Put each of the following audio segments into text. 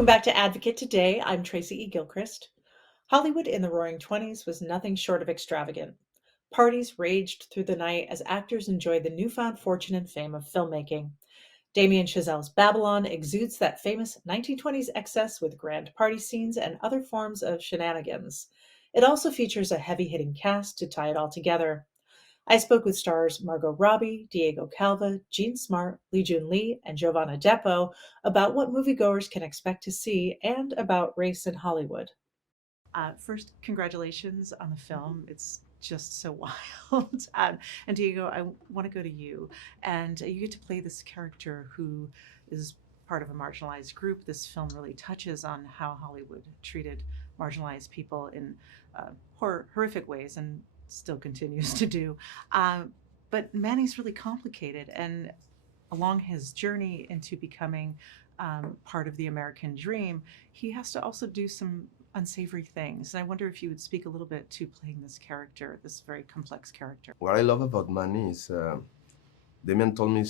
Welcome back to Advocate Today. I'm Tracy E. Gilchrist. Hollywood in the Roaring Twenties was nothing short of extravagant. Parties raged through the night as actors enjoyed the newfound fortune and fame of filmmaking. Dameon Chazelle's Babylon exudes that famous 1920s excess with grand party scenes and other forms of shenanigans. It also features a heavy-hitting cast to tie it all together. I spoke with stars Margot Robbie, Diego Calva, Jean Smart, Lee Jun Lee, and Jovan Adepo about what moviegoers can expect to see and about race in Hollywood. First, congratulations on the film. It's just so wild. And Diego, I want to go to you. And you get to play this character who is part of a marginalized group. This film really touches on how Hollywood treated marginalized people in horrific ways and still continues to do. But Manny's really complicated. And along his journey into becoming part of the American dream, he has to also do some unsavory things. And I wonder if you would speak a little bit to playing this character, this very complex character. What I love about Manny is Dameon told me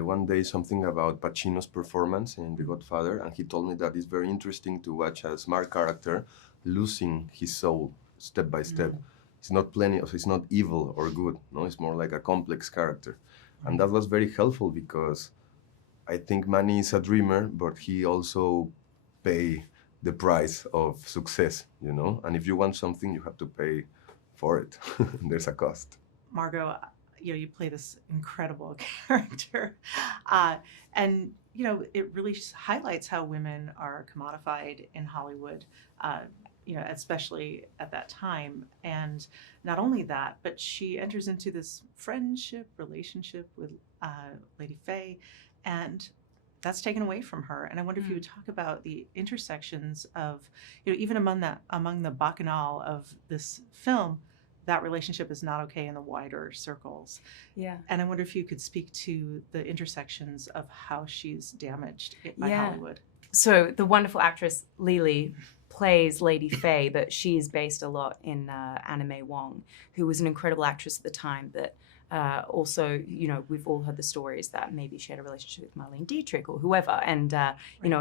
one day something about Pacino's performance in The Godfather, and he told me that it's very interesting to watch a smart character losing his soul step by step. It's not evil or good. No, it's more like a complex character, and that was very helpful because I think Manny is a dreamer, but he also pay the price of success, and if you want something, you have to pay for it. There's a cost. Margot, you play this incredible character, and it really highlights how women are commodified in Hollywood, especially at that time. And not only that, but she enters into this relationship with Lady Faye, and that's taken away from her. And I wonder if you would talk about the intersections of, even among the bacchanal of this film, that relationship is not okay in the wider circles. Yeah. And I wonder if you could speak to the intersections of how she's damaged by Hollywood. So the wonderful actress Lily plays Lady Faye, but she is based a lot in Anna May Wong, who was an incredible actress at the time, but also, we've all heard the stories that maybe she had a relationship with Marlene Dietrich or whoever. And,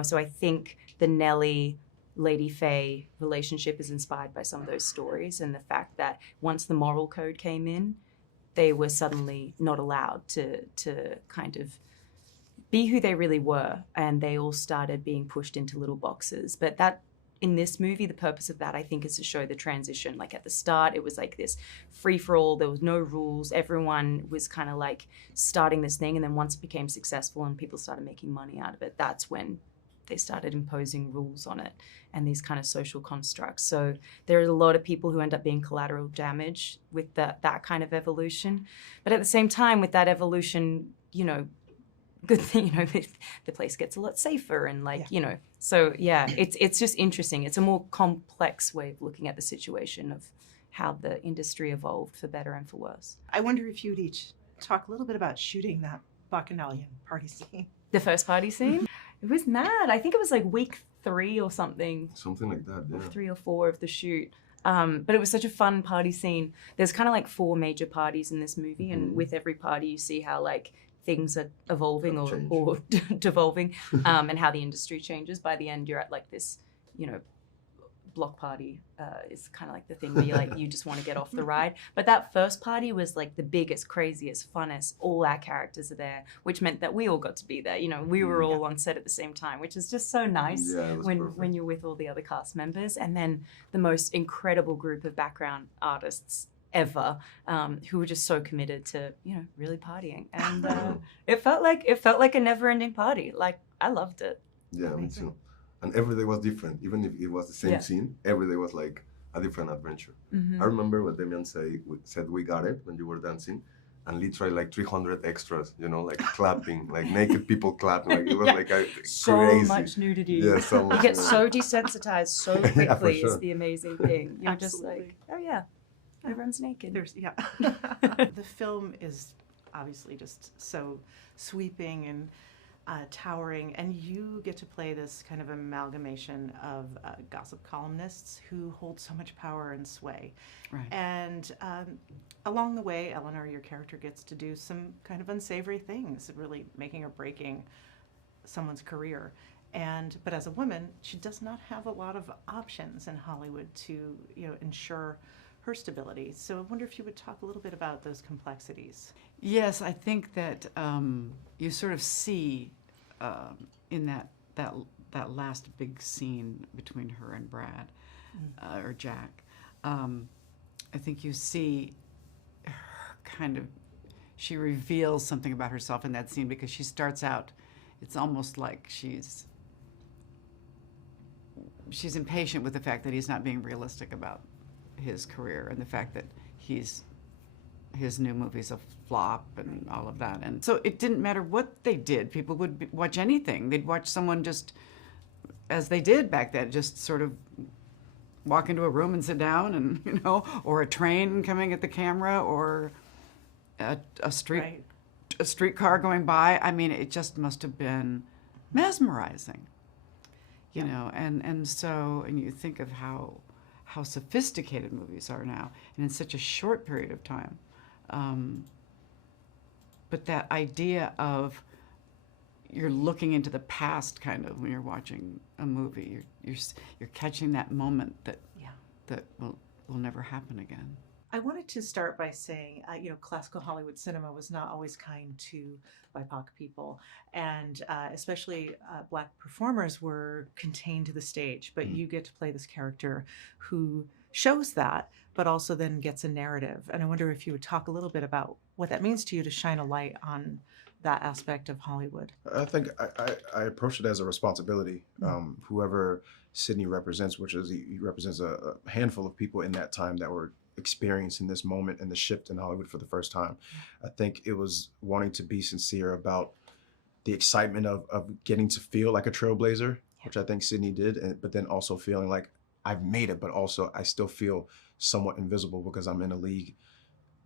so I think the Nellie Lady Faye relationship is inspired by some of those stories, and the fact that once the moral code came in, they were suddenly not allowed to kind of be who they really were, and they all started being pushed into little boxes. But that, in this movie, the purpose of that, I think, is to show the transition. Like at the start, it was like this free-for-all, there was no rules, everyone was kind of like starting this thing, and then once it became successful and people started making money out of it, that's when they started imposing rules on it and these kind of social constructs. So there are a lot of people who end up being collateral damage with that kind of evolution. But at the same time, with that evolution, good thing, the place gets a lot safer and so yeah, it's just interesting. It's a more complex way of looking at the situation of how the industry evolved for better and for worse. I wonder if you'd each talk a little bit about shooting that Bacchanalian party scene. The first party scene? It was mad. I think it was like week 3 or something. Something like that, yeah. 3 or 4 of the shoot. But it was such a fun party scene. There's kind of like 4 major parties in this movie, and with every party you see how things are evolving or devolving, and how the industry changes. By the end, you're at this, block party is kind of like the thing where you just want to get off the ride. But that first party was like the biggest, craziest, funnest. All our characters are there, which meant that we all got to be there. We were all on set at the same time, which is just so nice when you're with all the other cast members. And then the most incredible group of background artists ever, who were just so committed to really partying, and it felt like a never-ending party. I loved it. Yeah, me too. And every day was different. Even if it was the same scene, every day was like a different adventure. I remember what Dameon said we got it when you were dancing, and literally 300 extras, clapping, naked people clapping. It was so crazy. much nudity. Yeah, so much. You get so desensitized so quickly. Yeah, for sure. It's the amazing thing. You're just Absolutely. oh yeah, everyone's naked. The film is obviously just so sweeping and towering, and you get to play this kind of amalgamation of gossip columnists who hold so much power and sway. Right. And along the way, Eleanor, your character, gets to do some kind of unsavory things, really making or breaking someone's career. But as a woman, she does not have a lot of options in Hollywood to ensure her stability. So I wonder if you would talk a little bit about those complexities. Yes, I think that you sort of see in that last big scene between her and Brad or Jack. I think you see her kind of, she reveals something about herself in that scene because she starts out, it's almost like she's impatient with the fact that he's not being realistic about his career and the fact that his new movie's a flop and all of that. And so it didn't matter what they did. People would watch anything. They'd watch someone just, as they did back then, just sort of walk into a room and sit down and, or a train coming at the camera or a streetcar going by. I mean, it just must have been mesmerizing, and so you think of how sophisticated movies are now and in such a short period of time. But that idea of you're looking into the past kind of when you're watching a movie, you're catching that moment that will never happen again. I wanted to start by saying, classical Hollywood cinema was not always kind to BIPOC people, and especially Black performers were contained to the stage. But you get to play this character who shows that, but also then gets a narrative. And I wonder if you would talk a little bit about what that means to you to shine a light on that aspect of Hollywood. I think I approach it as a responsibility. Whoever Sidney represents, which is he represents a handful of people in that time that were experiencing this moment and the shift in Hollywood for the first time. I think it was wanting to be sincere about the excitement of getting to feel like a trailblazer, which I think Sidney did, but then also feeling like I've made it, but also I still feel somewhat invisible because I'm in a league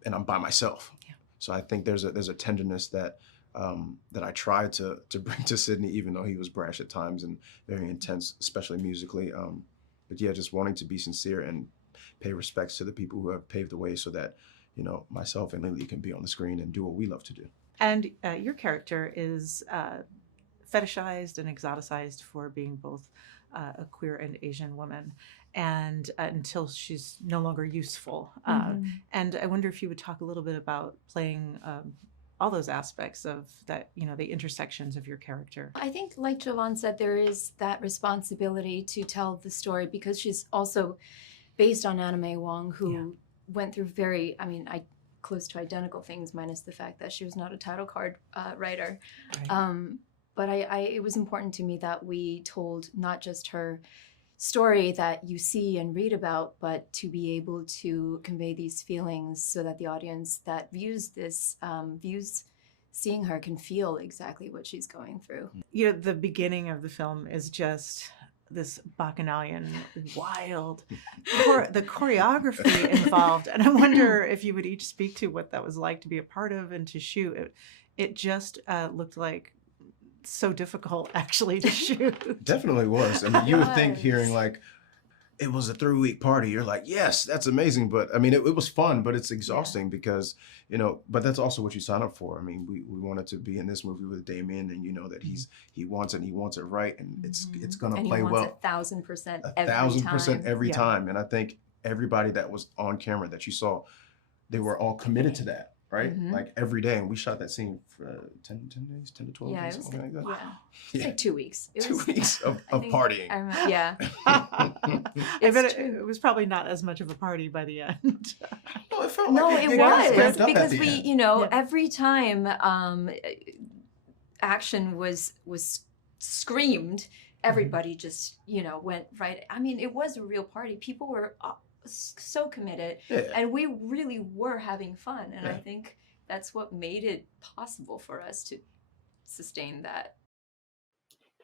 and I'm by myself. Yeah. So I think there's a tenderness that I tried to bring to Sidney, even though he was brash at times and very intense, especially musically. But yeah, just wanting to be sincere and pay respects to the people who have paved the way so that, myself and Lily can be on the screen and do what we love to do. And your character is fetishized and exoticized for being both a queer and Asian woman, and until she's no longer useful. And I wonder if you would talk a little bit about playing all those aspects of that, the intersections of your character. I think, like Jovan said, there is that responsibility to tell the story because she's also based on Anime Wong, who went through close to identical things, minus the fact that she was not a title card writer. Right. But it was important to me that we told not just her story that you see and read about, but to be able to convey these feelings so that the audience that views seeing her can feel exactly what she's going through. The beginning of the film is just this bacchanalian, wild, the choreography involved. And I wonder if you would each speak to what that was like to be a part of and to shoot. It just looked like so difficult actually to shoot. Definitely was. I mean, you would think hearing like, it was a 3-week party, you're like, yes, that's amazing. But I mean, it was fun, but it's exhausting because, but that's also what you sign up for. I mean, we wanted to be in this movie with Dameon, and that he wants it and he wants it right. And it's going to play well. 1,000% every time. And I think everybody that was on camera that you saw, they were all committed to that. Right? Like every day. And we shot that scene for 10 days, 10 to 12 days, something like that. Yeah. It was like 2 weeks. It was 2 weeks of partying. Yeah. I bet it was probably not as much of a party by the end. No, it felt no, like it was because we, every time action was screamed, everybody just, went right. I mean, it was a real party. People were so committed, and we really were having fun, and I think that's what made it possible for us to sustain that.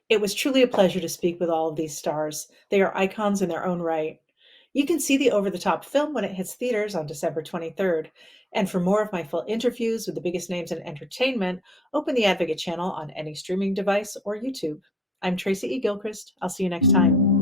It was truly a pleasure to speak with all of these stars. They are icons in their own right. You can see the over-the-top film when it hits theaters on December 23rd. And for more of my full interviews with the biggest names in entertainment, open the Advocate channel on any streaming device or YouTube. I'm Tracy E. Gilchrist. I'll see you next time.